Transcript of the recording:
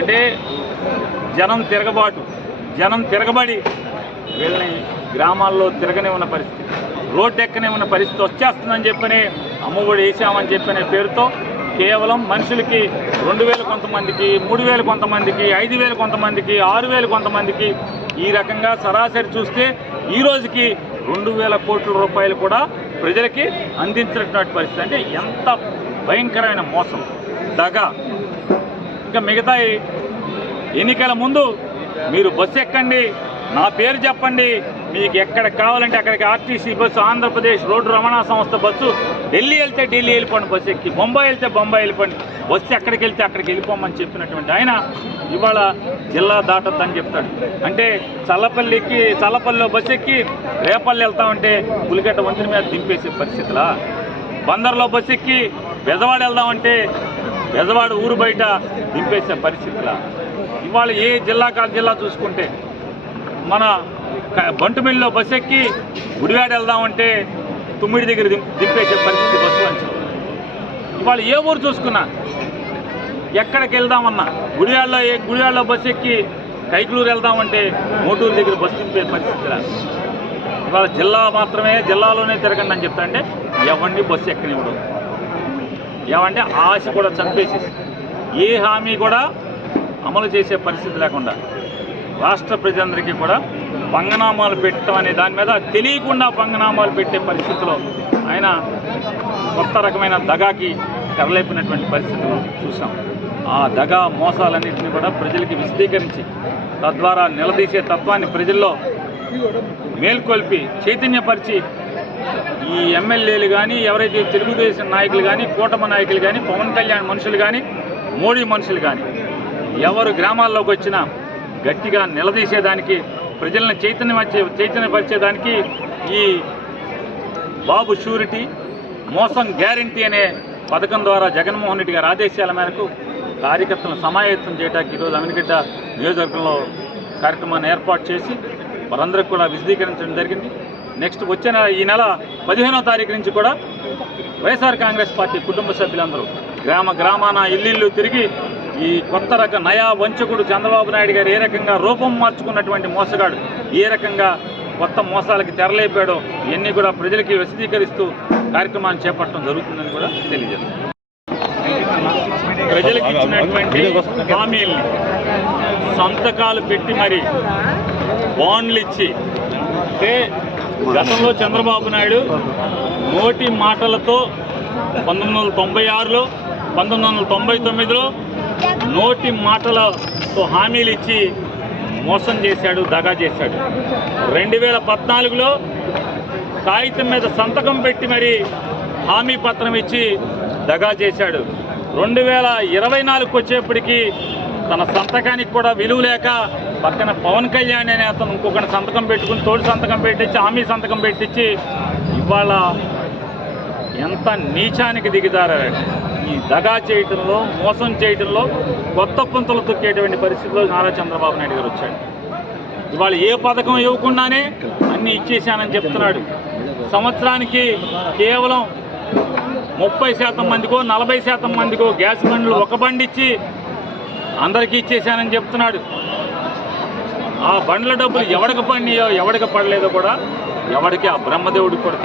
అంటే జనం తిరగబాటు జనం తిరగబడి వీళ్ళని గ్రామాల్లో తిరగనే ఉన్న పరిస్థితి. రోడ్డు ఎక్కనే ఉన్న పరిస్థితి వచ్చేస్తుందని చెప్పని అమ్మఒడి వేసామని చెప్పనే పేరుతో కేవలం మనుషులకి రెండు వేలు కొంతమందికి మూడు వేలు కొంతమందికి ఐదు వేలు కొంతమందికి ఆరు వేలు కొంతమందికి ఈ రకంగా సరాసరి చూస్తే ఈ రోజుకి రెండు వేల కోట్ల రూపాయలు కూడా ప్రజలకి అందించినటువంటి పరిస్థితి. అంటే ఎంత భయంకరమైన మోసం. దగా ఇంకా మిగతా ఎన్నికల ముందు మీరు బస్సు ఎక్కండి నా పేరు చెప్పండి మీకు ఎక్కడ కావాలంటే అక్కడికి ఆర్టీసీ బస్సు ఆంధ్రప్రదేశ్ రోడ్డు రవాణా సంస్థ బస్సు ఢిల్లీ వెళ్తే ఢిల్లీ వెళ్ళిపోండి బస్సు ఎక్కి బొంబాయి వెళ్తే బొంబాయి వెళ్ళిపోండి బస్సు ఎక్కడికి వెళ్తే అక్కడికి వెళ్ళిపోమని చెప్పినటువంటి ఆయన ఇవాళ జిల్లా దాటొద్దని చెప్తాడు. అంటే చల్లపల్లి ఎక్కి చల్లపల్లిలో బస్సు ఎక్కి రేపల్లి వెళ్తామంటే పులిగడ్డ వంతుని మీద దింపేసే పరిస్థితులా? బందర్లో బస్సు ఎక్కి బెజవాడ వెళ్దామంటే బెజవాడ ఊరు బయట దింపేసిన పరిస్థితులా. ఇవాళ ఏ జిల్లా కాదు జిల్లా చూసుకుంటే మన బంటుమిల్లిలో బస్సు ఎక్కి గుడివాడ వెళ్దామంటే తుమ్మిడి దగ్గర దిం- దింపేసే పరిస్థితి బస్సు నుంచి. ఇవాళ ఏ ఊరు చూసుకున్నా ఎక్కడికి వెళ్దామన్నా గుడివాడలో ఏ గుడివాడలో బస్సు ఎక్కి కైకులూరు వెళ్దామంటే మోటూరు దగ్గర బస్సు దింపే పరిస్థితి ఇవాళ జిల్లా మాత్రమే జిల్లాలోనే తిరగండి అని చెప్తా అంటే ఎవరిని బస్సు ఎక్కనివ్వడం. ఏమంటే ఆశ కూడా చంపేసేసి ఏ హామీ కూడా అమలు చేసే పరిస్థితి లేకుండా రాష్ట్ర ప్రజలందరికీ కూడా పంగనామాలు పెట్టడం అనే దాని మీద తెలియకుండా పంగనామాలు పెట్టే పరిస్థితిలో ఆయన కొత్త రకమైన దగాకి తెరలేపినటువంటి పరిస్థితులు చూసాం. ఆ దగా మోసాలన్నింటినీ కూడా ప్రజలకి విశదీకరించి తద్వారా నిలదీసే తత్వాన్ని ప్రజల్లో మేల్కొల్పి చైతన్యపరిచి ఈ ఎమ్మెల్యేలు కానీ ఎవరైతే తెలుగుదేశం నాయకులు కానీ కూటమి నాయకులు కానీ పవన్ కళ్యాణ్ మనుషులు కానీ మోడీ మనుషులు కానీ ఎవరు గ్రామాల్లోకి వచ్చినా గట్టిగా నిలదీసేదానికి ప్రజలను చైతన్య చైతన్యపరిచేదానికి ఈ బాబు షూరిటీ మోసం గ్యారంటీ అనే పథకం ద్వారా జగన్మోహన్ రెడ్డి గారి ఆదేశాల మేరకు కార్యకర్తలను సమాయత్తం చేయడానికి ఈరోజు అమినిగడ్డ నియోజకవర్గంలో కార్యక్రమాన్ని ఏర్పాటు చేసి వారందరికీ కూడా విశదీకరించడం జరిగింది. నెక్స్ట్ వచ్చే నెల ఈ నెల పదిహేనో తారీఖు నుంచి కూడా వైఎస్ఆర్ కాంగ్రెస్ పార్టీ కుటుంబ సభ్యులందరూ గ్రామ గ్రామాన ఇల్లు తిరిగి ఈ కొత్త రక నయా వంచకుడు చంద్రబాబు నాయుడు గారు ఏ రకంగా రూపం మార్చుకున్నటువంటి మోసగాడు ఏ రకంగా కొత్త మోసాలకి తెరలేపాడో ఇవన్నీ కూడా ప్రజలకి విశదీకరిస్తూ కార్యక్రమాన్ని చేపట్టడం జరుగుతుందని కూడా తెలియజేస్తుంది ప్రజలకు ఇచ్చినటువంటి హామీల్ని సంతకాలు పెట్టి మరి బాండ్లు ఇచ్చి అంటే గతంలో చంద్రబాబు నాయుడు నోటి మాటలతో పంతొమ్మిది వందల తొంభై ఆరులో పంతొమ్మిది వందల తొంభై తొమ్మిదిలో నోటి మాటలతో హామీలు ఇచ్చి మోసం చేశాడు దగా చేశాడు. రెండు వేల పద్నాలుగులో కాగితం మీద సంతకం పెట్టి మరి హామీ పత్రం ఇచ్చి దగా చేశాడు. రెండు వేల ఇరవై నాలుగుకి వచ్చేప్పటికీ తన సంతకానికి కూడా విలువ లేక పక్కన పవన్ కళ్యాణ్ అనే అతను ఇంకొకటి సంతకం పెట్టుకుని తోడు సంతకం పెట్టించి హామీ సంతకం పెట్టించి ఇవాళ ఎంత నీచానికి దిగుతారంటే ఈ దగా చేయటంలో మోసం చేయటంలో కొత్త పుంతలు తొక్కేటువంటి పరిస్థితిలో నారా చంద్రబాబు నాయుడు గారు వచ్చాడు. ఇవాళ ఏ పథకం ఇవ్వకుండానే అన్నీ ఇచ్చేసానని చెప్తున్నాడు. సంవత్సరానికి కేవలం ముప్పై శాతం మందికో నలభై శాతం మందికో గ్యాస్ బండ్లు ఒక బండి ఇచ్చి అందరికీ ఇచ్చేసానని చెప్తున్నాడు. ఆ బండ్ల డబ్బులు ఎవడికి పడినాయో ఎవడికి పడలేదో కూడా ఎవడికి ఆ బ్రహ్మదేవుడికి కూడా